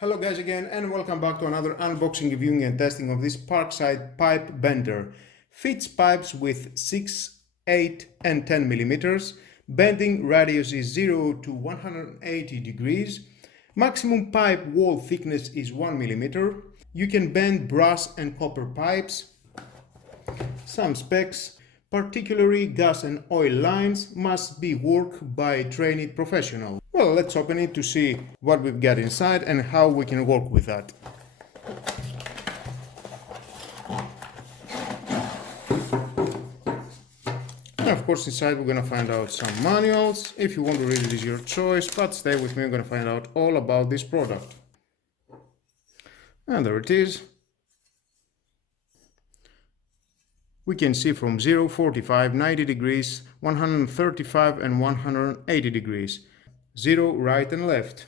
Hello guys again, and welcome back to another unboxing, reviewing and testing of this Parkside pipe bender. Fits pipes with 6, 8 and 10 millimeters. Bending radius is 0 to 180 degrees. Maximum pipe wall thickness is 1 millimeter. You can bend brass and copper pipes. Some specs. Particularly gas and oil lines must be worked by a trained professional. Well, let's open it to see what we've got inside and how we can work with that. And of course, inside we're going to find out some manuals. If you want to read it, is your choice, but stay with me, we're going to find out all about this product. And there it is. We can see from 0, 45, 90 degrees, 135 and 180 degrees. 0 right and left.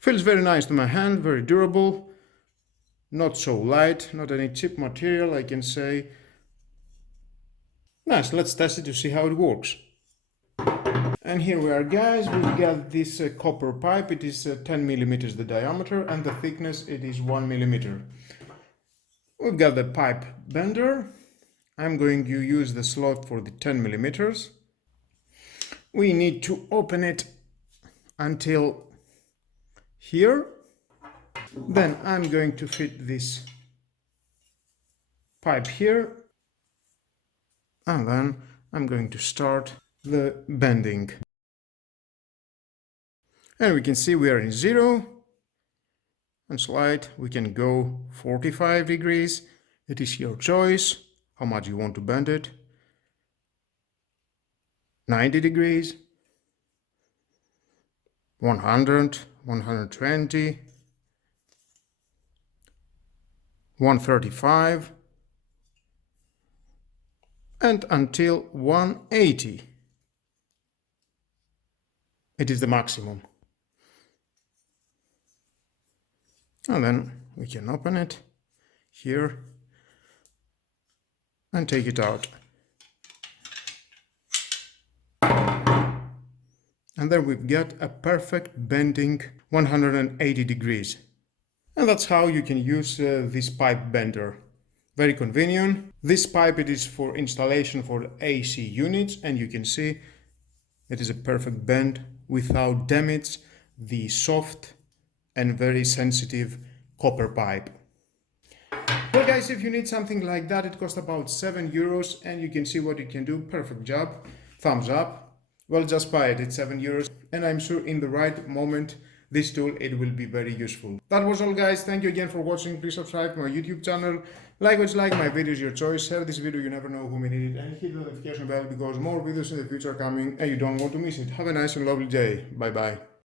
Feels very nice to my hand, very durable, not so light, not any cheap material I can say. Nice, let's test it to see how it works. And here we are guys, we've got this copper pipe. It is 10 millimeters the diameter and the thickness it is 1 millimeter. We've got the pipe bender. I'm going to use the slot for the 10 millimeters. We need to open it until here. Then I'm going to fit this pipe here. And then I'm going to start the bending. And we can see we are in 0. And slide, we can go 45 degrees. It is your choice how much you want to bend it. 90 degrees. 100, 120. 135. And until 180. It is the maximum. And then we can open it here and take it out. And then we've got a perfect bending 180 degrees. And that's how you can use this pipe bender. Very convenient. This pipe, it is for installation for AC units, and you can see it is a perfect bend without damage the soft and very sensitive copper pipe. Well guys, if you need something like that, it costs about €7 and you can see what it can do. Perfect job. Thumbs up. Well, just buy it. It's €7 and I'm sure in the right moment this tool, it will be very useful. That was all guys. Thank you again for watching. Please subscribe to my YouTube channel. Like my videos, your choice. Share this video, you never know who may need it. And hit the notification bell because more videos in the future are coming and you don't want to miss it. Have a nice and lovely day. Bye bye.